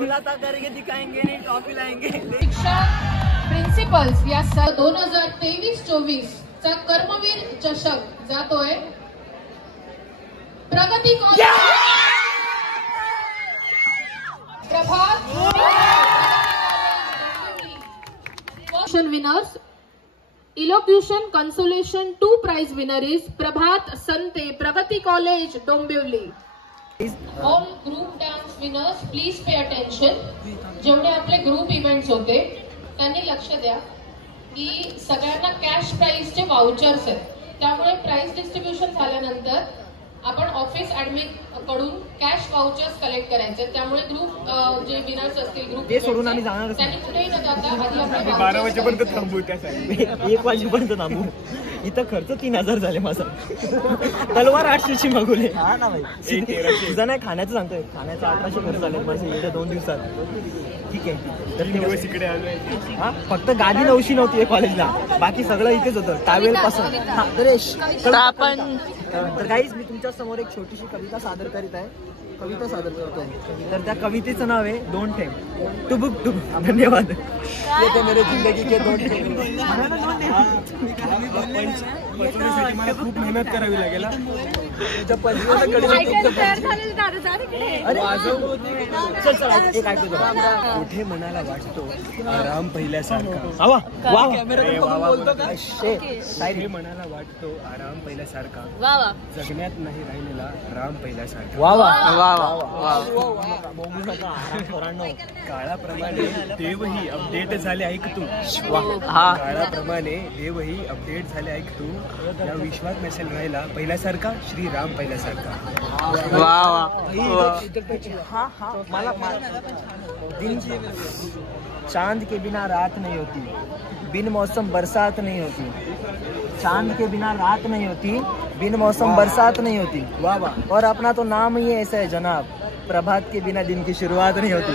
मुलाता करके दिखाएंगे नहीं, टॉफी लाएंगे। शिक्षा प्रिन्सिपल्स या 2023-24 चा कर्मवीर चषक जातोय प्रगती प्रभात winners. Elocution consolation 2 prize winner is Prabhat Sante, Pragati College, Dombivli. All group dance winners, please pay attention. जेवढे आपले ग्रुप इव्हेंट्स होते त्यांनी लक्ष द्या की सगळ्यांना कॅश प्राइजचे वाउचर्स आहेत, त्यामुळे प्राइज डिस्ट्रीब्युशन झाल्यानंतर आपण ऑफिस ऍडमिन कडून कॅश वाउचर्स कलेक्ट करायचे, त्यामुळे ग्रुप जे विनर्स असतील ग्रुप ते सोडून आम्ही जाणार, त्यांनी कुठेही न जाता आधी आपले 12 वाजेपर्यंत थांबू, त्यासाठी 1 वाजेपर्यंत थांबू। इथं खर्च 3000 झाले माझा, तलवार 800 ची मागवले। हा ना भाई, तुझा नाही खाण्याचं सांगतोय, खाण्याचं 1800 खर्च झाले माझे येत्या 2 दिवसात। ठीक आहे, तर दिवस इकडे आलोय। हा, फक्त गादी नवशी नव्हती कॉलेजला, बाकी सगळं इथेच होतं, टावेल पासून। हा नरेश, तर आपण तर गाईज मी तुमच्या समोर एक छोटीशी कविता सादर करीत आहे, कविता सादर करतोय। तर त्या कवितेचं नाव आहे दोन ठेम टुबुक टुबुक। धन्यवाद। ये थे मेरे जिंदगी के दोन ठेम। मला खूप मेहनत करावी लागेल। चल चल एक ऐकतो, कुठे मनाला वाटतो आराम पहिल्यासारखा। कुठे मनाला वाटतो आराम पहिल्यासारखा, जगण्यात नाही राहिलेला राम पहिल्यासारखा। काळाप्रमाणे देवही अपडेट झाले ऐक तू, काळाप्रमाणे देवही अपडेट झाले ऐक तू, या विश्वात नसेल राहिला पहिल्यासारखा श्रीराम पहिल्यासारखा। हाँ हाँ, मला दिन चांद के बिना रात नहीं होती, बिन मौसम बरसात नहीं होती, चांद के बिना रात नहीं होती, बिन मौसम बरसात नहीं होती। वाह वाह। और अपना तो नाम ही ऐसा है जनाब, प्रभात के बिना दिन की शुरुआत नहीं होती।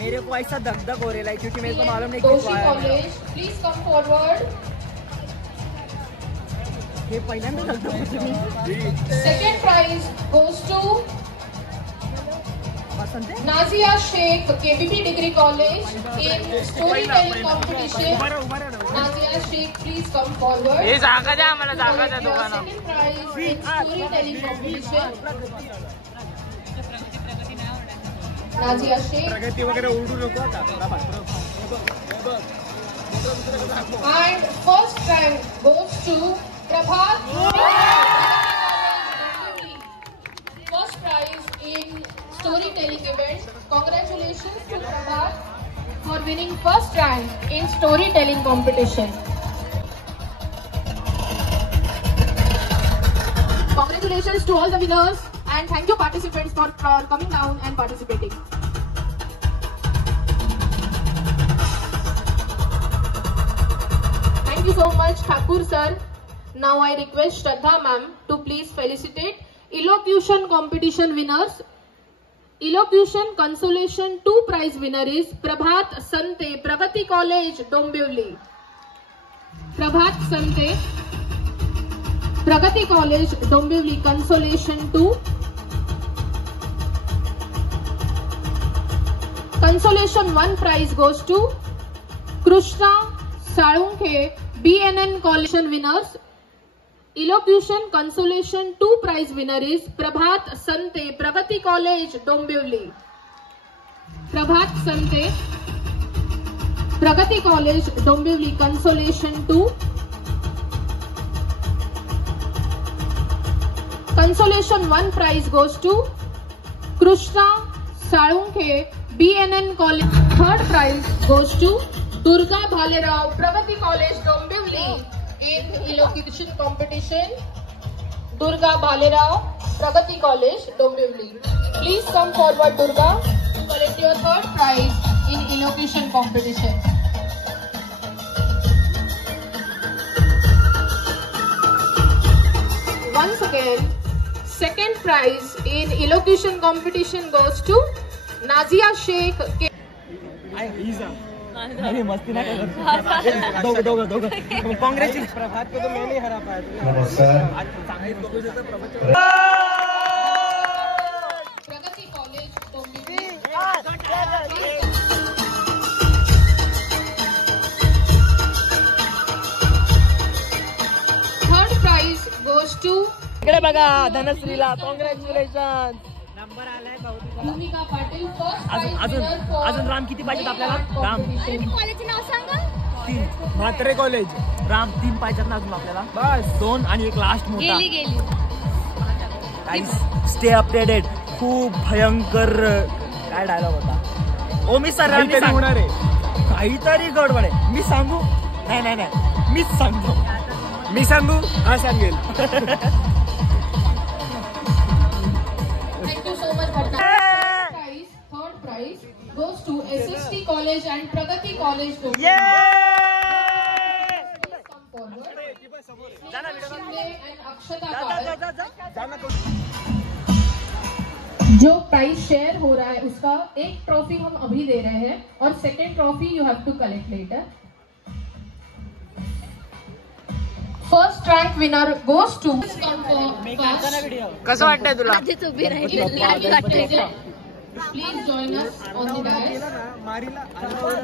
मेरे को ऐसा धक-धक हो रहा है क्योंकि मेरे को मालूम नहीं किस कॉलेज। Please come forward. ये पहिल्यांदा धक-धक होती। Second prize goes to Nazia Shaikh, KBP degree college, in story telling competition. Nazia Shaikh, please come forward. ये जागा द्या आम्हाला, जागा द्या दोघांना। Second prize in story telling competition Nazia Shaikh. Pragati वगैरे उडू नको आता। And first rank goes to Prabhat. First prize in storytelling event. Congratulations to Prabhat for winning first rank in storytelling competition. Congratulations to all the winners. And thank you participants for coming down and participating. Thank you so much, Thakur sir. Now I request Shraddha ma'am to please felicitate elocution competition winners. Elocution consolation 2 prize winner is Prabhat Sante, Pragati College, Dombivli. Prabhat Sante, Pragati College, Dombivli, consolation 2. Consolation 1 prize goes to Krishna Salunke, BNN College winners. Elocution Consolation 2 prize winner is Prabhat Sante, Pragati College, Dombivli. Prabhat Sante, Pragati College, Dombivli, Consolation 2. Consolation 1 prize goes to Krishna Salunke, BNN College. Third prize goes to Durga Bhalerao, Pragati College, Dombivli. In elocution competition, Durga Bhalerao, Pragati College, Dombivli. Please come forward, Durga, to collect your third prize in elocution competition. Once again, second prize in elocution competition goes to Nazia Sheikh. अरे मस्ती ना कर दोघं कांग्रेस प्रभात को तो मैं नहीं हरा पाया Pragati college Dombivli. Third prize goes to इकडे बघा धनश्रीला कॉंग्रॅच्युलेशन. भूमिका पाटील. अजून राम किती पाहिजेत आपल्याला? राम कॉलेजचे नाव सांगा. 3 म्हात्रे कॉलेज. राम 3 पाहिजेत ना अजून आपल्याला? बस 2 आणि एक लास्ट मोठा. गेली गाइस स्टे अपडेटेड. खूप भयंकर काय डायलॉग होता? ओ मी सर होणार आहे. काहीतरी गडबड आहे. मी सांगू? नाही मीच सांगतो. मी सांगू? हा सांगेल. Thank you so much, Bhatna. Third prize goes to SST College and Pragati College. Come forward. Shinde and Akshata Kawal. जो प्राइज शेयर हो रहा है उसका एक ट्रॉफी हम अभी दे रहे हैं और second trophy you have to collect later. First rank winner goes to. कसं वाटतंय तुला? आधीच उभी राहिली. Please join us on the dais.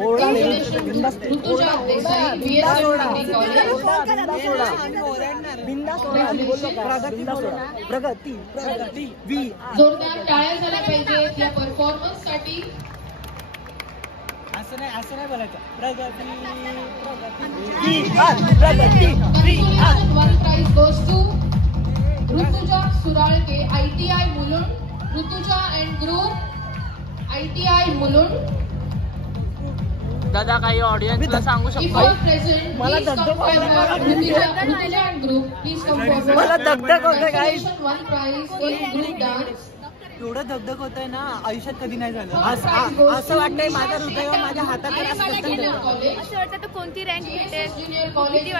Congratulations, Rutuja Desai, VSM degree college. Pragati जोरदार टाळ्या झाल्या पाहिजेत या परफॉर्मन्स साठी. असं नाही बोलायचं. Consolation 1 prize goes to Rutuja सुराळके, ITI Mulund. Rutuja and group ITI Mulund. दादा काही ऑडियन्सला सांगू If शकतो? you are present, please come forward. Rutuja and group, please come forward. मला धगधग होते guys. Consolation 1 prize in group dance. एवढं धगधग होतंय ना, आयुष्यात कधी नाही झालं. Prize goes असं to वाटतंय माझं हृदय माझ्या हातात Junior College. असं वाटतं तर कोणती रँक भेटेल? Junior College.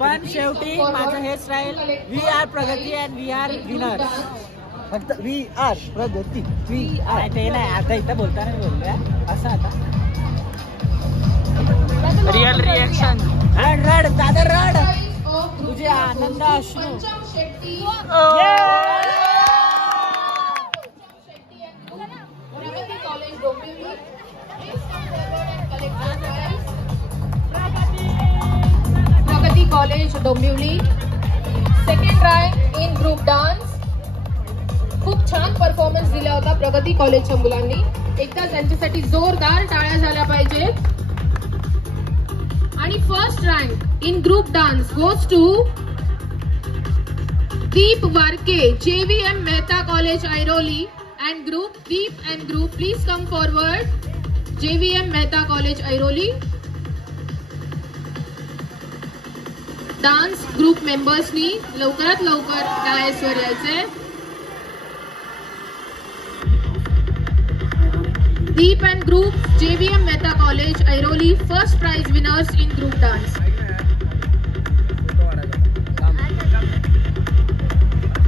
पण शेवटी माझं हेच राहील. वी आर प्रगती अँड वी आर विनर्स. फक्त वी आर प्रगती. वी आर ते नाही. आता इथं बोलताना बोलतोय असं. आता रिअल रिएक्शन. रड दादा रड. तुझे आनंद अश्रू. Pancham Shetty. Pragati college Dombivli. Please come forward and collect your prize. Pragati college Dombivli. Second rank in group dance. खूप छान परफॉर्मन्स दिला होता प्रगति कॉलेजच्या मुलांनी. एकदा त्यांच्यासाठी जोरदार टाळ्या झाल्या पाहिजेत. आणि first rank in group dance goes to Deep Varke, JVM Mehta college Airoli and group. Deep and group, please come forward. JVM Mehta college Airoli. Dance group मेंबर्सनी लवकरात लवकर डायसवर यायचंय. Deep and group, JVM Mehta college Airoli, first prize winners in group dance.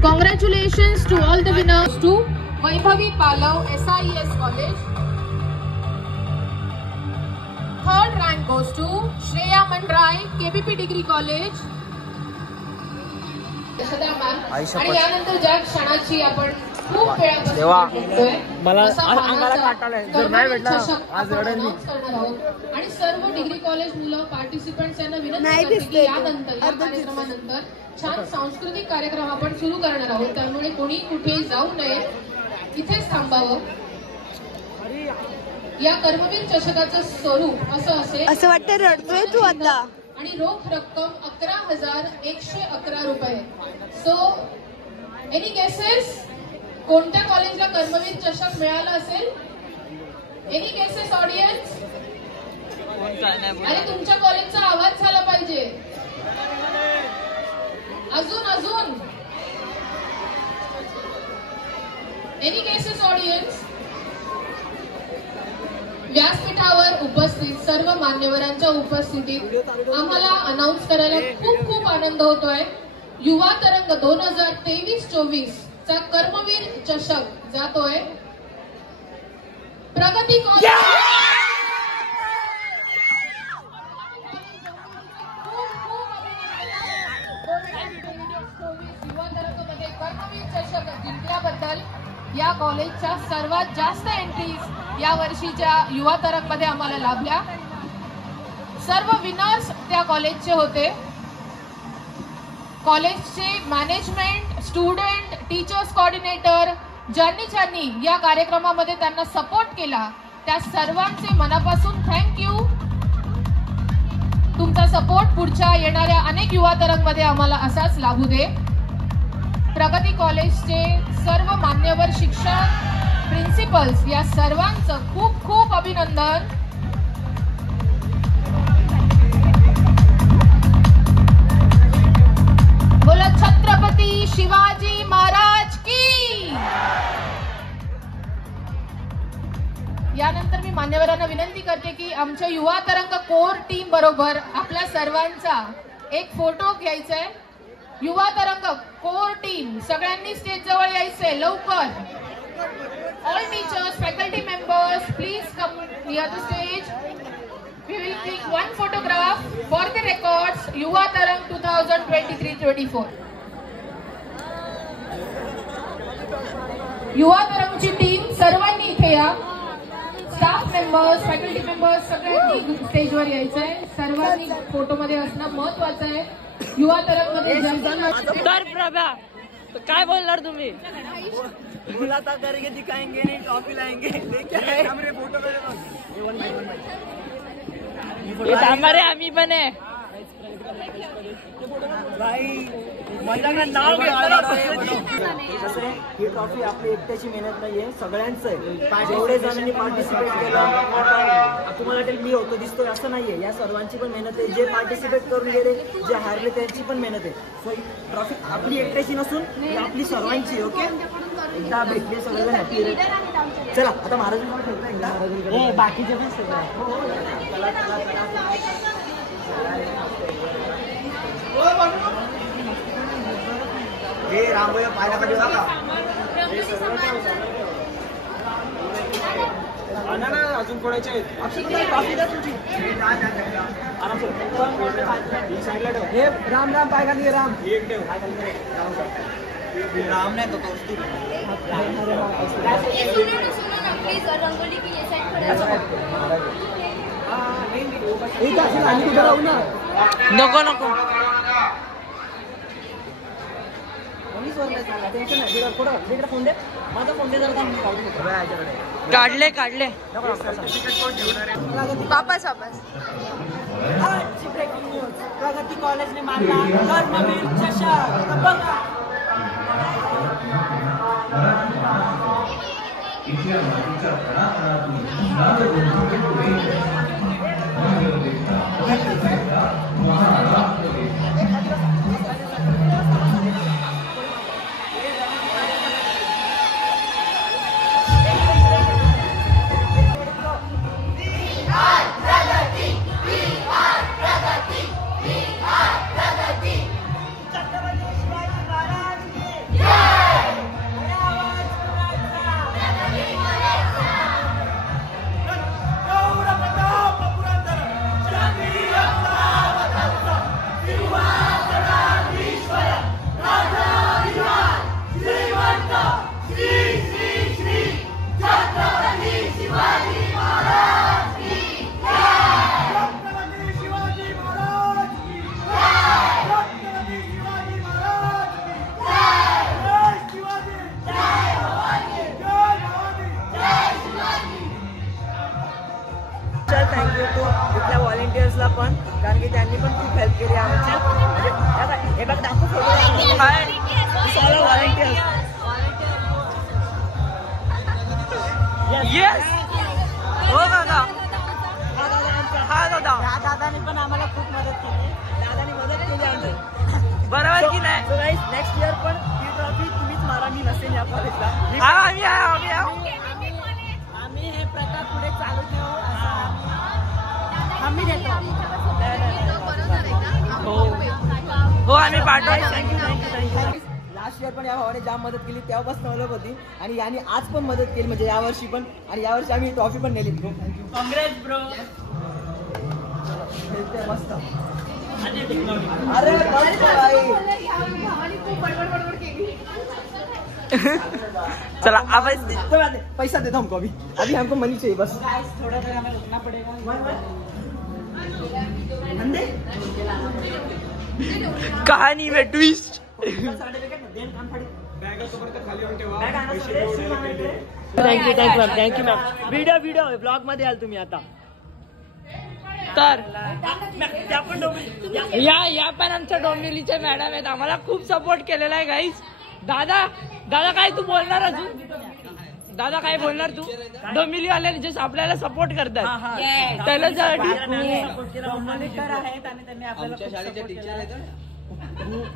Congratulations to all the winners. To Vaibhavi Palav, SIES College. Third rank goes to Shreya Mandrai, KBP Degree College. Yashoda ma'am आणि यानंतर ज्या क्षणाची आपण खूप वेळापासून बघतोय, मला असा अंगाला मानाचा काटा आलाय. जर नाही भेटला चषक आज आपण रडेल मी. announce करणार आहोत. आणि सर्व डिग्री कॉलेज मुलं पार्टिसिपंट्स यांना विनंती नाही करते की दिसतंय तो. यानंतर या कार्यक्रमानंतर छान सांस्कृतिक कार्यक्रम आपण सुरू करणार आहोत. त्यामुळे कोणी कुठे जाऊ नये, इथेच थांबावं. या कर्मवीर चषकाचं स्वरूप असं असेल. असं वाटतं रडतोय तू आता. आणि रोख रक्कम 11,111 रुपये. सो एनी गेसेस, कोणत्या कॉलेजला कर्मवीर चषक मिळाला असेल? Any guesses audience? आणि तुमच्या कॉलेजचा आवाज झाला पाहिजे. अजून एनी गेसेस ऑडियन्स? व्यासपीठावर उपस्थित सर्व मान्यवरांच्या उपस्थितीत आम्हाला अनाउन्स करायला खूप खूप आनंद होतोय. युवा तरंग 2023-24 चा कर्मवीर चषक जातोय प्रगती कॉलेज. युवा तरंग मध्ये कर्मवीर चषक जिंकल्याबद्दल या कॉलेजच्या सर्वात जास्त एंट्रीज या वर्षीच्या युवा तरंग मध्ये आम्हाला लाभल्या. सर्व विनर्स त्या कॉलेजचे होते. कॉलेजचे मॅनेजमेंट, स्टुडंट, टीचर्स कोऑर्डिनेटर ज्यांनी या कार्यक्रमामध्ये त्यांना सपोर्ट केला त्या सर्वांचे मनापासून थँक्यू. तुमचा सपोर्ट पुढच्या येणाऱ्या अनेक युवा तरंग मध्ये आम्हाला असाच लाभू दे. प्रगती कॉलेजचे सर्व मान्यवर शिक्षक, प्रिन्सिपल्स या सर्वांचं खूप खूप अभिनंदन. बोला छत्रपती शिवाजी महाराज की. यानंतर मी मान्यवरांना विनंती करते की आमच्या युवा तरंग कोर टीम बरोबर आपल्या सर्वांचा एक फोटो घ्यायचा आहे. युवा तरंग कोर टीम सगळ्यांनी स्टेज जवळ यायचंय लवकर. All teachers, faculty members, please come near the stage. We will take one photograph for the records. युवा तरंग 2023-24. युवा तरंगची टीम सर्वांनी इथे या. स्टाफ मेंबर्स, फॅकल्टी मेंबर्स सगळ्यांनी स्टेजवर यायचंय. सर्वांनी फोटोमध्ये असणं महत्वाचं आहे. युवा तरंग मध्ये तर प्रभा काय बोलणार तुम्ही? मुलाता करके दिखाएंगे नहीं, ट्रॉफी लाएंगे. हमारे आम्ही पण आहे. ही ट्रॉफी आपली एकट्याची मेहनत नाहीये, सगळ्यांचं आहे. जेवढे जणांनी पार्टिसिपेट केलं तुम्हाला वाटेल मी होतो दिसतोय असं नाहीये. या सर्वांची पण मेहनत आहे. जे पार्टिसिपेट करून गेले, जे हारले त्यांची पण मेहनत आहे. सो ट्रॉफी आपली एकट्याची नसून आपली सर्वांची. ओके, एकदा भेटले सगळेजण हॅपी. चला आता महाराजांकडे ठेवता महाराजांकडे बाकीचे पण हे रामभया पाहायला कधी होता अजून कोणाचे हे राम राम पाय खाली राम एक ठेव राम नाही तो नको नको काढले काढले वापस वापस. प्रगती कॉलेजने मानला कर्मवीर चषक. राजा देतो तिथल्या व्हॉलेंटियर्सला पण, कारण की त्यांनी पण खूप हेल्प केली आमची. हे बघ दाखव व्हॉलेंटियर्स. येस हो दादा. हा दादा. दादाने पण आम्हाला खूप मदत केली. दादाने मदत केली आमची, बरोबर की नाही? नेक्स्ट इयर पण ही ट्रॉफी तुम्हीच मारा, मी नसेल या कॉलेजला. आम्ही हे प्रकार पुढे चालू ठेवू आम्ही देतो. हो आम्ही पाठवू. थँक्यू. लास्ट इयर पण या भावाने जाम मदत केली, तेव्हापासून ओळख होती आणि याने आज पण मदत केली, म्हणजे यावर्षी पण. आणि यावर्षी आम्ही ट्रॉफी पण नेली. काँग्रेस ब्रो. मस्त. अरे चला अब पैसा देता हमको अभी हमको मनी चाहिए बस. थोड़ा देर हमें रुकना पड़ेगा. कहानी में twist. Thank you ma'am. Video blog मध्ये आल तुम्ही आता. तर या पण आमच्या डोंबिवलीच्या मॅडम आहेत, आम्हाला खूप सपोर्ट केलेला आहे गाईज. दादा काय तू बोलणार अजून? दादा काय बोलणार तू? डोंबिवलीवाले जे आपल्याला सपोर्ट करतात त्याच्यासाठी.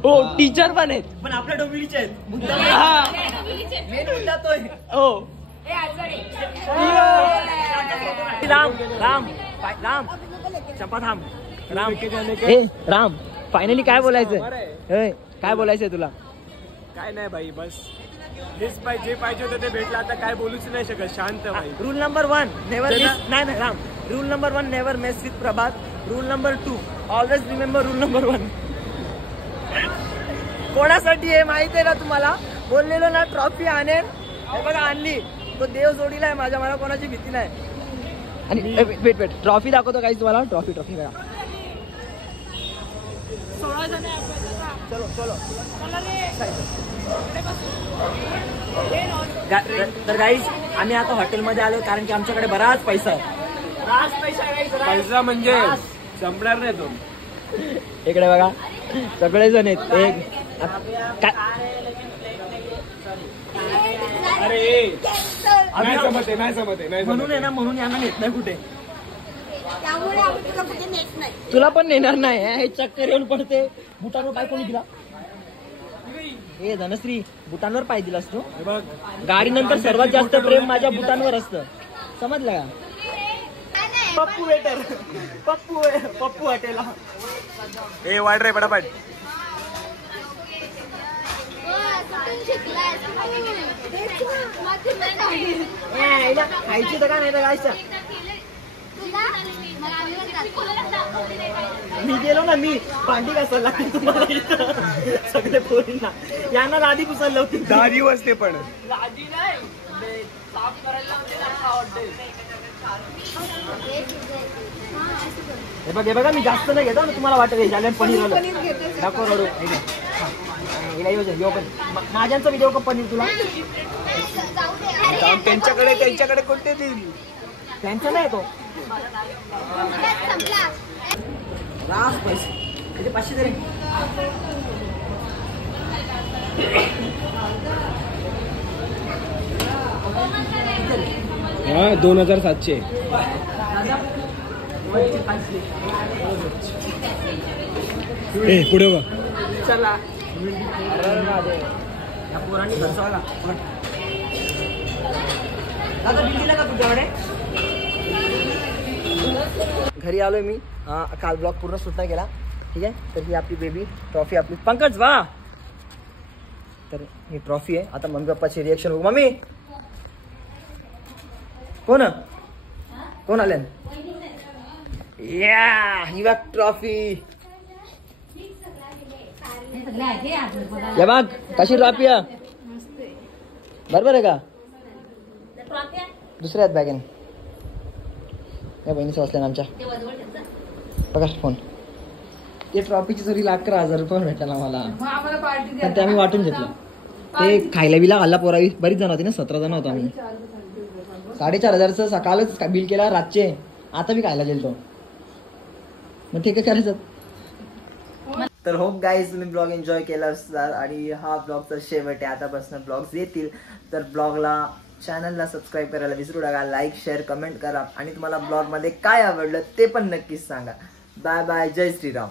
हो टीचर पण आहेत, पण आपल्या डोंबिवलीचे आहेत. हो राम चंपा थांब. राम फायनली काय बोलायचं? काय बोलायचंय तुला? काय नाही भाई, बस हेच पाहिजे होतं ते भेटलं. आता काय बोलूच नाही शकत. शांत भाई. Rule number 1 never miss. नाही Ram. Rule number 1 never mess with Prabhat. Rule number 2 always remember rule number 1. कोणासाठी हे माहिती आहे ना तुम्हाला? बोललेलो ना ट्रॉफी आणेल, हे बघा आणली. तो देव जोडीला आहे माझ्या, मला कोणाची भीती नाही. आणि वेट ट्रॉफी दाखवतो काही तुम्हाला. ट्रॉफी बघा. 16 जण. चलो तर गाईज आम्ही आता हॉटेलमध्ये आलो, कारण की आमच्याकडे बराच पैसा आहे. पैसा म्हणजे संपणार नाही तो. इकडे बघा सगळेजण आहेत. अरे नाही जमत आहे. म्हणून आहे ना, म्हणून यांना नेत नाही कुठे. तुला पण नेणार नाही. हे चक्कर येऊन पडते. बुटांवर पाय कोणी दिला? हे धनश्री, बुटांवर पाय दिलास तू? गाडी नंतर सर्वात जास्त प्रेम माझ्या बुटांवर असतं, समजलं का? पप्पू वेटर. पप्पू हॉटेल. ए वाढ रे पटापट. खायची तर का नाही तर गायचं. मी गेलो ना, मी भांडी घासायला लागते तुम्हाला सगळे पोरींना. यांना लादी पुसायला लावते. दाढी वाजते पण. लादी नाही, साफ करायला हे बघा मी जास्त नाही घेतो ना, तुम्हाला वाटत झालं पनीर दाखव रडू. माझ्यांचा व्हिडिओ का पनीर तुला? त्यांच्याकडे कोणते देईल? त्यांचा नाही तो. रास पैसे 500 तरी. हा 2700. पुढे बघ. चला या पोरांनी घरचा दादा बिल दिला का तुझ्याकडे? घरी आलोय मी. काल ब्लॉग पूर्ण शूट नाही केला. ठीक आहे, तर ही आपली बेबी ट्रॉफी आपली. पंकज वा. तर ही ट्रॉफी आहे. आता मम्मी पप्पाची रिएक्शन बघू. मम्मी कोण आले? या ही बघ ट्रॉफी. या बघ कशी ट्रॉफी आहे. बरोबर आहे का? दुसऱ्यात बॅग आहे या बहिणीचं असल्या ना आमच्या. बघा फोन. ते ट्रॉफीची जरी 11,000 रुपये भेटला मला, पण ते आम्ही वाटून घेतलं. ते खायला बिला घालला पोरावी. बरीच जण होती ना, 17 जण होतो आम्ही. 4,500 सकाळच बिल केला रातचे. आता मी खायला गेलतो मग ठीक आहे करायचं. तर होप गाईज तुम्ही ब्लॉग एन्जॉय केला असणार आणि हा ब्लॉगचा शेवट आहे. आतापासून ब्लॉग्स येतील तर ब्लॉगला चॅनलला सबस्क्राईब करायला विसरू नका. लाईक शेअर कमेंट करा आणि तुम्हाला ब्लॉगमध्ये काय आवडलं ते पण नक्कीच सांगा. Bye bye. जय श्रीराम.